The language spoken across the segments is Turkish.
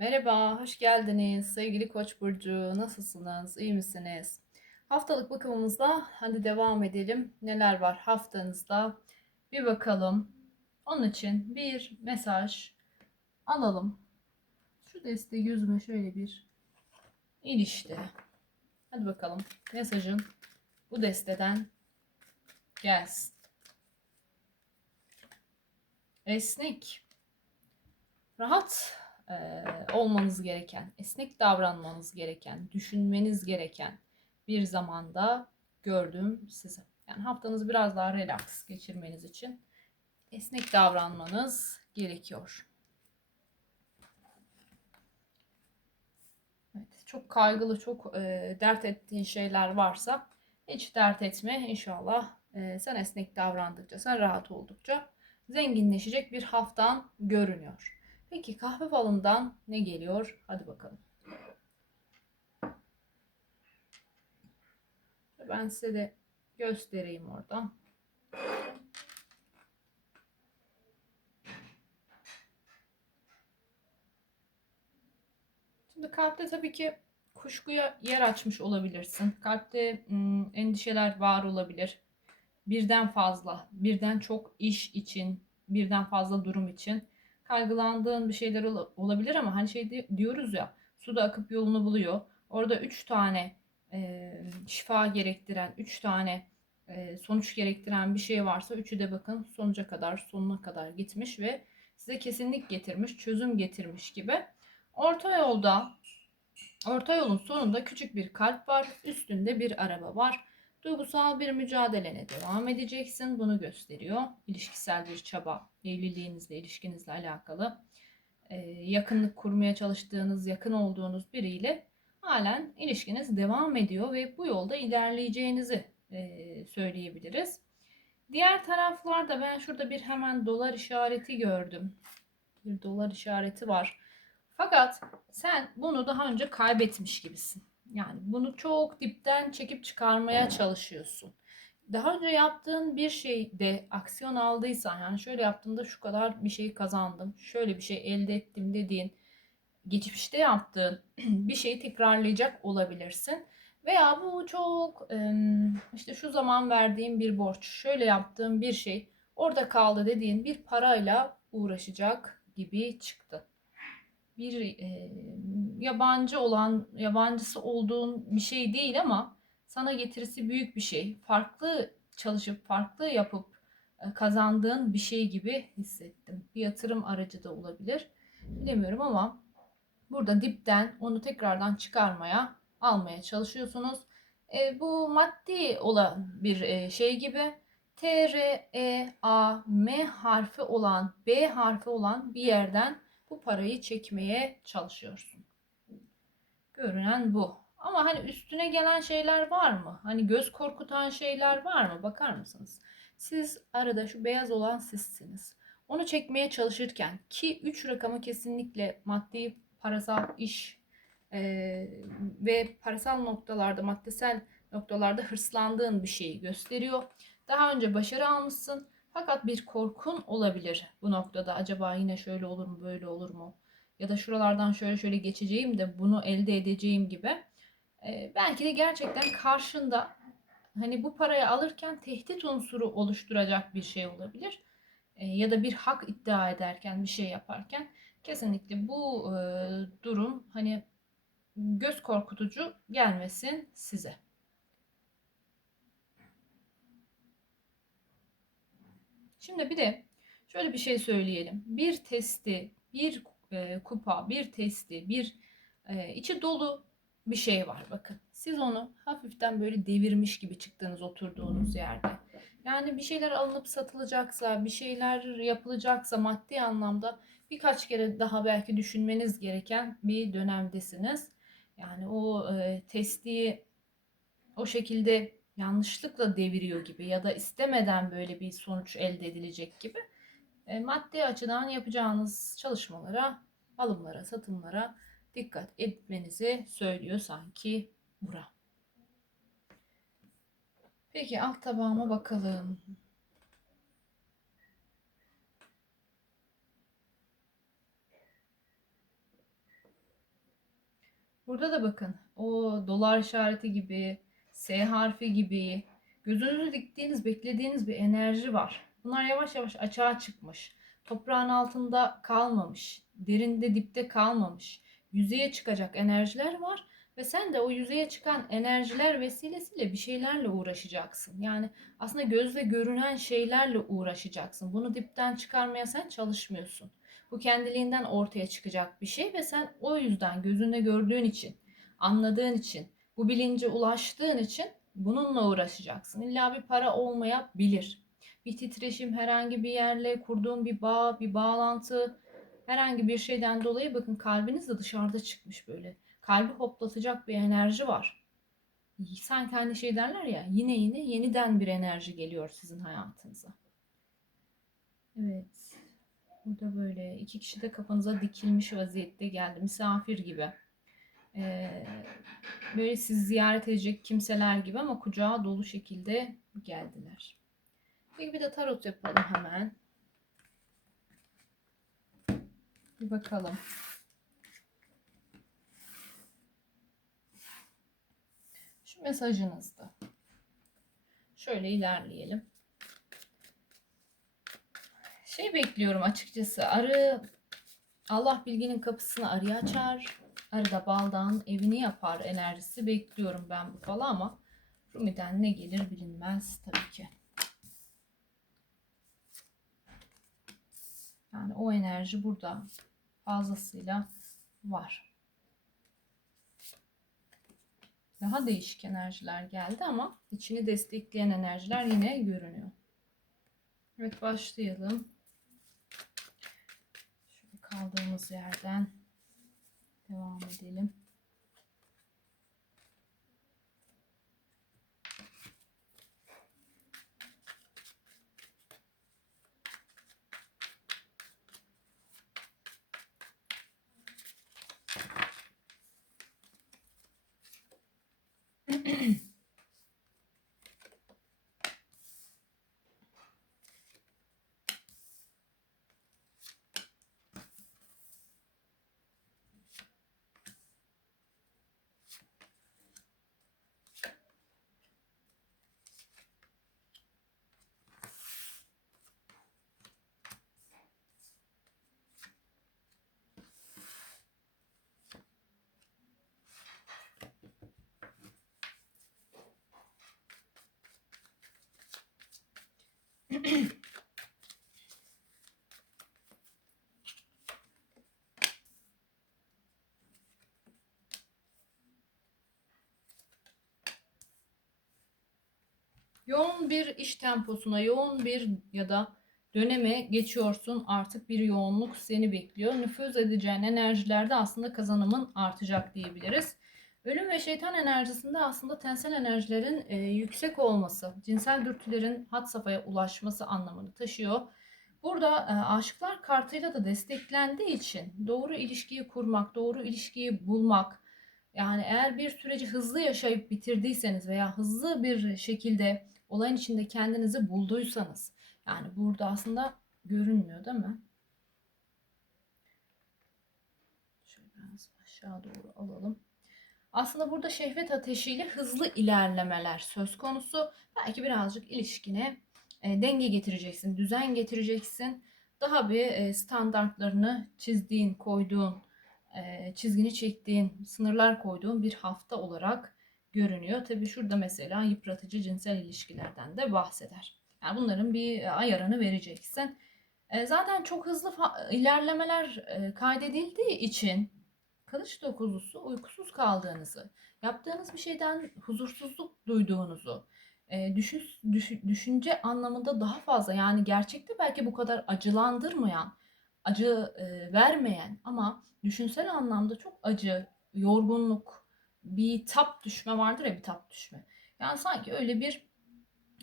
Merhaba, hoş geldiniz. Sevgili Koç burcu, nasılsınız? İyi misiniz? Haftalık bakımımızda hadi devam edelim. Neler var haftanızda? Bir bakalım. Onun için bir mesaj alalım. Şu deste yüzüme şöyle bir ilişti. Hadi bakalım. Mesajın bu desteden gelsin. Esnek. Rahat e, olmanız gereken, esnek davranmanız gereken, düşünmeniz gereken bir zamanda gördüm sizi. Yani haftanızı biraz daha relax geçirmeniz için esnek davranmanız gerekiyor. Evet, çok kaygılı, çok e, dert ettiğin şeyler varsa hiç dert etme. İnşallah e, sen esnek davrandıkça, sen rahat oldukça zenginleşecek bir haftan görünüyor. Peki kahve falından ne geliyor? Hadi bakalım. Ben size de göstereyim oradan. Şimdi kalpte tabii ki kuşkuya yer açmış olabilirsin. Kalpte ım, endişeler var olabilir. Birden fazla, birden çok iş için, birden fazla durum için kaygılandığın bir şeyler olabilir ama hani şey diyoruz ya suda akıp yolunu buluyor. Orada üç tane e, şifa gerektiren, üç tane e, sonuç gerektiren bir şey varsa üçü de bakın sonuca kadar, sonuna kadar gitmiş ve size kesinlik getirmiş, çözüm getirmiş gibi. Orta yolda, orta yolun sonunda küçük bir kalp var, üstünde bir araba var. Duygusal bir mücadelene devam edeceksin. Bunu gösteriyor. İlişkisel bir çaba, evliliğinizle, ilişkinizle alakalı. Ee, yakınlık kurmaya çalıştığınız, yakın olduğunuz biriyle halen ilişkiniz devam ediyor ve bu yolda ilerleyeceğinizi e, söyleyebiliriz. Diğer taraflarda ben şurada bir hemen dolar işareti gördüm. Bir dolar işareti var. Fakat sen bunu daha önce kaybetmiş gibisin. Yani bunu çok dipten çekip çıkarmaya çalışıyorsun. Daha önce yaptığın bir şeyde aksiyon aldıysan yani şöyle yaptığımda şu kadar bir şey kazandım, şöyle bir şey elde ettim dediğin geçmişte yaptığın bir şeyi tekrarlayacak olabilirsin. Veya bu çok işte şu zaman verdiğim bir borç, şöyle yaptığım bir şey orada kaldı dediğin bir parayla uğraşacak gibi çıktı bir e, yabancı olan, yabancısı olduğun bir şey değil ama sana getirisi büyük bir şey. Farklı çalışıp, farklı yapıp e, kazandığın bir şey gibi hissettim. Bir yatırım aracı da olabilir. Bilemiyorum ama burada dipten onu tekrardan çıkarmaya, almaya çalışıyorsunuz. E, bu maddi olan bir e, şey gibi. T, R, E, A, M harfi olan, B harfi olan bir yerden bu parayı çekmeye çalışıyorsun. Görünen bu. Ama hani üstüne gelen şeyler var mı? Hani göz korkutan şeyler var mı? Bakar mısınız? Siz arada şu beyaz olan sizsiniz. Onu çekmeye çalışırken ki 3 rakamı kesinlikle maddi parasal iş e, ve parasal noktalarda maddesel noktalarda hırslandığın bir şeyi gösteriyor. Daha önce başarı almışsın fakat bir korkun olabilir bu noktada. Acaba yine şöyle olur mu, böyle olur mu? Ya da şuralardan şöyle şöyle geçeceğim de bunu elde edeceğim gibi. Ee, belki de gerçekten karşında hani bu parayı alırken tehdit unsuru oluşturacak bir şey olabilir. Ee, ya da bir hak iddia ederken, bir şey yaparken kesinlikle bu e, durum hani göz korkutucu gelmesin size. Şimdi bir de şöyle bir şey söyleyelim. Bir testi, bir e, kupa, bir testi, bir e, içi dolu bir şey var bakın. Siz onu hafiften böyle devirmiş gibi çıktığınız oturduğunuz yerde. Yani bir şeyler alınıp satılacaksa, bir şeyler yapılacaksa maddi anlamda birkaç kere daha belki düşünmeniz gereken bir dönemdesiniz. Yani o e, testiyi o şekilde yanlışlıkla deviriyor gibi ya da istemeden böyle bir sonuç elde edilecek gibi e, maddi açıdan yapacağınız çalışmalara, alımlara, satımlara dikkat etmenizi söylüyor sanki bura. Peki alt tabağıma bakalım. Burada da bakın o dolar işareti gibi, S harfi gibi gözünüzü diktiğiniz, beklediğiniz bir enerji var. Bunlar yavaş yavaş açığa çıkmış. Toprağın altında kalmamış, derinde dipte kalmamış. Yüzeye çıkacak enerjiler var ve sen de o yüzeye çıkan enerjiler vesilesiyle bir şeylerle uğraşacaksın. Yani aslında gözle görünen şeylerle uğraşacaksın. Bunu dipten çıkarmaya sen çalışmıyorsun. Bu kendiliğinden ortaya çıkacak bir şey ve sen o yüzden gözünde gördüğün için, anladığın için, bu bilince ulaştığın için bununla uğraşacaksın. İlla bir para olmayabilir. Bir titreşim, herhangi bir yerle kurduğun bir bağ, bir bağlantı, herhangi bir şeyden dolayı bakın kalbiniz de dışarıda çıkmış böyle. Kalbi hoplatacak bir enerji var. Sanki hani şey derler ya yine yine yeniden bir enerji geliyor sizin hayatınıza. Evet. Burada böyle iki kişi de kafanıza dikilmiş vaziyette geldi. Misafir gibi. Ee, böyle sizi ziyaret edecek kimseler gibi ama kucağı dolu şekilde geldiler. Peki bir de tarot yapalım hemen. Bir bakalım. Şu mesajınızda. Şöyle ilerleyelim. Şey bekliyorum açıkçası. Arı Allah bilginin kapısını arıya açar. Arı da baldan evini yapar enerjisi bekliyorum ben bu falan ama Rumi'den ne gelir bilinmez tabii ki. Yani o enerji burada fazlasıyla var. Daha değişik enerjiler geldi ama içini destekleyen enerjiler yine görünüyor. Evet başlayalım. Şöyle kaldığımız yerden devam edelim. Yoğun bir iş temposuna, yoğun bir ya da döneme geçiyorsun. Artık bir yoğunluk seni bekliyor. Nüfuz edeceğin enerjilerde aslında kazanımın artacak diyebiliriz. Ölüm ve şeytan enerjisinde aslında tensel enerjilerin e, yüksek olması, cinsel dürtülerin hat safhaya ulaşması anlamını taşıyor. Burada e, aşıklar kartıyla da desteklendiği için doğru ilişkiyi kurmak, doğru ilişkiyi bulmak, yani eğer bir süreci hızlı yaşayıp bitirdiyseniz veya hızlı bir şekilde olayın içinde kendinizi bulduysanız, yani burada aslında görünmüyor değil mi? Şöyle biraz aşağı doğru alalım. Aslında burada şehvet ateşiyle hızlı ilerlemeler söz konusu. Belki birazcık ilişkine e, denge getireceksin, düzen getireceksin. Daha bir e, standartlarını çizdiğin, koyduğun, e, çizgini çektiğin, sınırlar koyduğun bir hafta olarak görünüyor. Tabi şurada mesela yıpratıcı cinsel ilişkilerden de bahseder. Yani bunların bir ayarını vereceksin. E, zaten çok hızlı ilerlemeler e, kaydedildiği için Kılıç dokuzlusu uykusuz kaldığınızı, yaptığınız bir şeyden huzursuzluk duyduğunuzu, e, düşün, düş, düşünce anlamında daha fazla yani gerçekte belki bu kadar acılandırmayan, acı e, vermeyen ama düşünsel anlamda çok acı, yorgunluk, bir tap düşme vardır ya bir tap düşme. Yani sanki öyle bir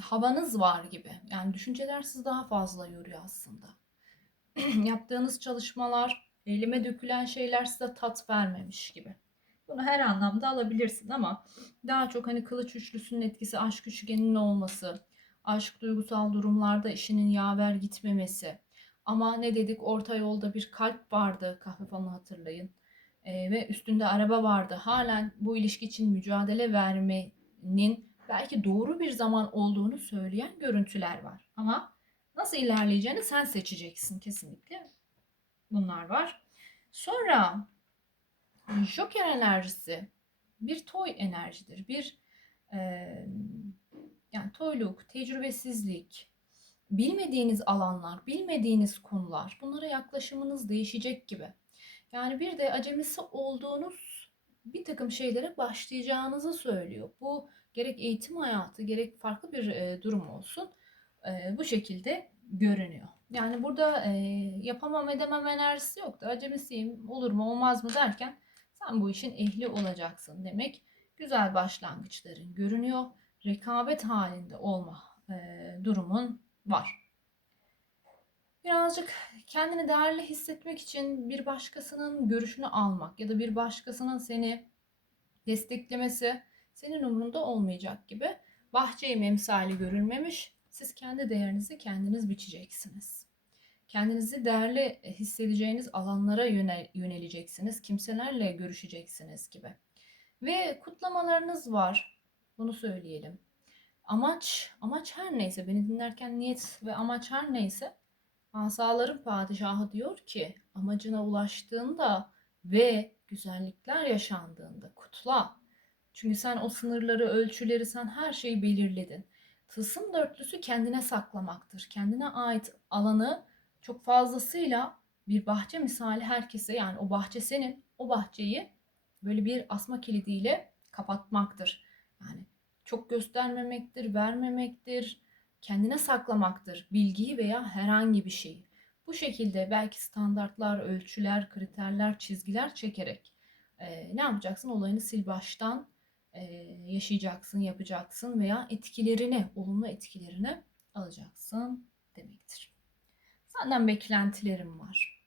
havanız var gibi. Yani düşünceler sizi daha fazla yoruyor aslında. Yaptığınız çalışmalar, elime dökülen şeyler size tat vermemiş gibi. Bunu her anlamda alabilirsin ama daha çok hani kılıç üçlüsünün etkisi aşk üçgeninin olması, aşk duygusal durumlarda işinin yaver gitmemesi. Ama ne dedik orta yolda bir kalp vardı kahve falan hatırlayın. E, ve üstünde araba vardı. Halen bu ilişki için mücadele vermenin belki doğru bir zaman olduğunu söyleyen görüntüler var. Ama nasıl ilerleyeceğini sen seçeceksin kesinlikle. Bunlar var. Sonra Joker enerjisi bir toy enerjidir. Bir e, yani toyluk, tecrübesizlik, bilmediğiniz alanlar, bilmediğiniz konular, bunlara yaklaşımınız değişecek gibi. Yani bir de acemisi olduğunuz bir takım şeylere başlayacağınızı söylüyor. Bu gerek eğitim hayatı, gerek farklı bir e, durum olsun e, bu şekilde görünüyor. Yani burada e, yapamam edemem enerjisi yok da acemisiyim olur mu olmaz mı derken sen bu işin ehli olacaksın demek. Güzel başlangıçların görünüyor. Rekabet halinde olma e, durumun var. Birazcık kendini değerli hissetmek için bir başkasının görüşünü almak ya da bir başkasının seni desteklemesi senin umurunda olmayacak gibi bahçeyi memsali görülmemiş. Siz kendi değerinizi kendiniz biçeceksiniz. Kendinizi değerli hissedeceğiniz alanlara yönel, yöneleceksiniz. Kimselerle görüşeceksiniz gibi. Ve kutlamalarınız var. Bunu söyleyelim. Amaç, amaç her neyse beni dinlerken niyet ve amaç her neyse Asaların padişahı diyor ki amacına ulaştığında ve güzellikler yaşandığında kutla. Çünkü sen o sınırları, ölçüleri, sen her şeyi belirledin. Tılsım dörtlüsü kendine saklamaktır. Kendine ait alanı çok fazlasıyla bir bahçe misali herkese yani o bahçe senin, o bahçeyi böyle bir asma kilidiyle kapatmaktır. Yani çok göstermemektir, vermemektir, kendine saklamaktır bilgiyi veya herhangi bir şeyi. Bu şekilde belki standartlar, ölçüler, kriterler, çizgiler çekerek e, ne yapacaksın? Olayını sil baştan e, yaşayacaksın, yapacaksın veya etkilerini, olumlu etkilerini alacaksın demektir. Senden beklentilerim var.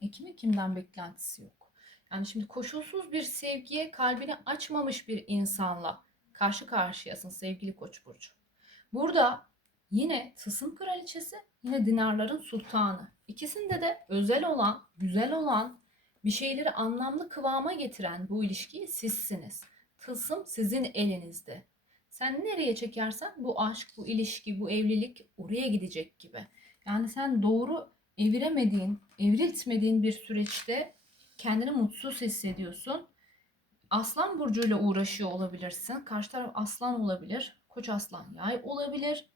E kimin kimden beklentisi yok. Yani şimdi koşulsuz bir sevgiye kalbini açmamış bir insanla karşı karşıyasın sevgili Koç burcu. Burada yine tısım kraliçesi, yine dinarların sultanı. İkisinde de özel olan, güzel olan, bir şeyleri anlamlı kıvama getiren bu ilişkiyi sizsiniz. Tılsım sizin elinizde. Sen nereye çekersen bu aşk, bu ilişki, bu evlilik oraya gidecek gibi. Yani sen doğru eviremediğin, evriltmediğin bir süreçte kendini mutsuz hissediyorsun. Aslan burcuyla uğraşıyor olabilirsin. Karşı taraf aslan olabilir. Koç aslan yay olabilir.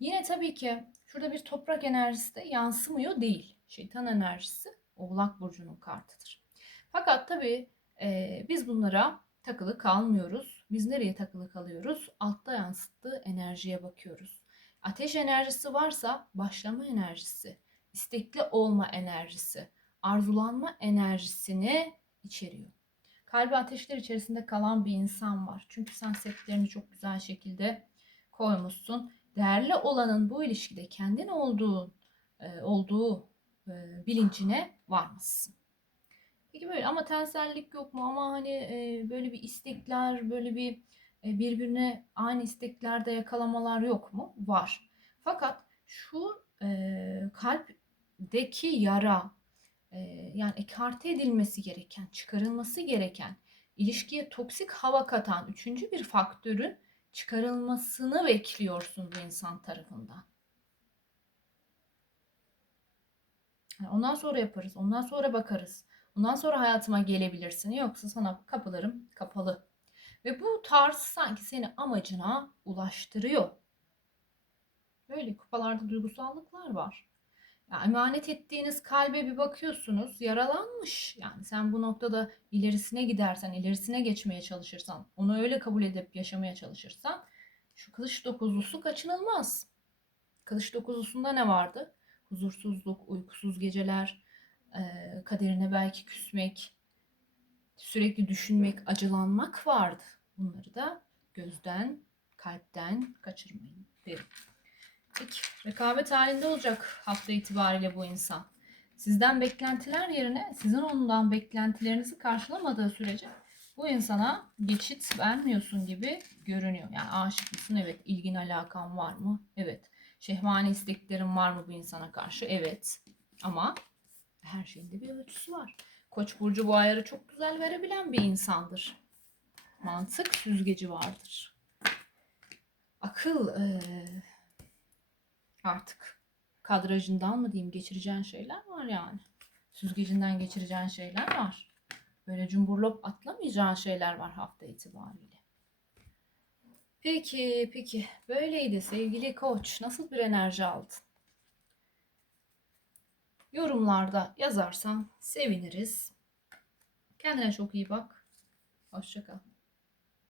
Yine tabii ki şurada bir toprak enerjisi de yansımıyor değil. Şeytan enerjisi Oğlak Burcu'nun kartıdır. Fakat tabii e, biz bunlara takılı kalmıyoruz. Biz nereye takılı kalıyoruz? Altta yansıttığı enerjiye bakıyoruz. Ateş enerjisi varsa başlama enerjisi, istekli olma enerjisi, arzulanma enerjisini içeriyor. Kalbi ateşler içerisinde kalan bir insan var. Çünkü sen setlerini çok güzel şekilde koymuşsun. Değerli olanın bu ilişkide kendin olduğu e, olduğu e, bilincine varmışsın. Peki böyle ama tensellik yok mu? Ama hani e, böyle bir istekler, böyle bir birbirine aynı isteklerde yakalamalar yok mu? Var. Fakat şu kalpteki yara, yani ekarte edilmesi gereken, çıkarılması gereken, ilişkiye toksik hava katan üçüncü bir faktörün çıkarılmasını bekliyorsun bu insan tarafından. Ondan sonra yaparız, ondan sonra bakarız. Ondan sonra hayatıma gelebilirsin. Yoksa sana kapılarım kapalı. Ve bu tarz sanki seni amacına ulaştırıyor. Böyle kupalarda duygusallıklar var. Ya emanet ettiğiniz kalbe bir bakıyorsunuz yaralanmış. Yani sen bu noktada ilerisine gidersen, ilerisine geçmeye çalışırsan, onu öyle kabul edip yaşamaya çalışırsan şu kılıç dokuzlusu kaçınılmaz. Kılıç dokuzlusunda ne vardı? Huzursuzluk, uykusuz geceler, kaderine belki küsmek, sürekli düşünmek, acılanmak vardı. Bunları da gözden, kalpten kaçırmayın derim. Rekabet halinde olacak hafta itibariyle bu insan. Sizden beklentiler yerine sizin ondan beklentilerinizi karşılamadığı sürece bu insana geçit vermiyorsun gibi görünüyor. Yani aşık mısın? Evet. İlgin alakan var mı? Evet. Şehvani isteklerin var mı bu insana karşı? Evet. Ama her şeyin de bir ölçüsü var. Koç burcu bu ayarı çok güzel verebilen bir insandır. Mantık süzgeci vardır. Akıl eee, artık kadrajından mı diyeyim geçireceğin şeyler var yani. Süzgecinden geçireceğin şeyler var. Böyle cumburlop atlamayacağın şeyler var hafta itibariyle. Peki, peki. Böyleydi sevgili koç. Nasıl bir enerji aldın? Yorumlarda yazarsan seviniriz. Kendine çok iyi bak. Hoşça kal.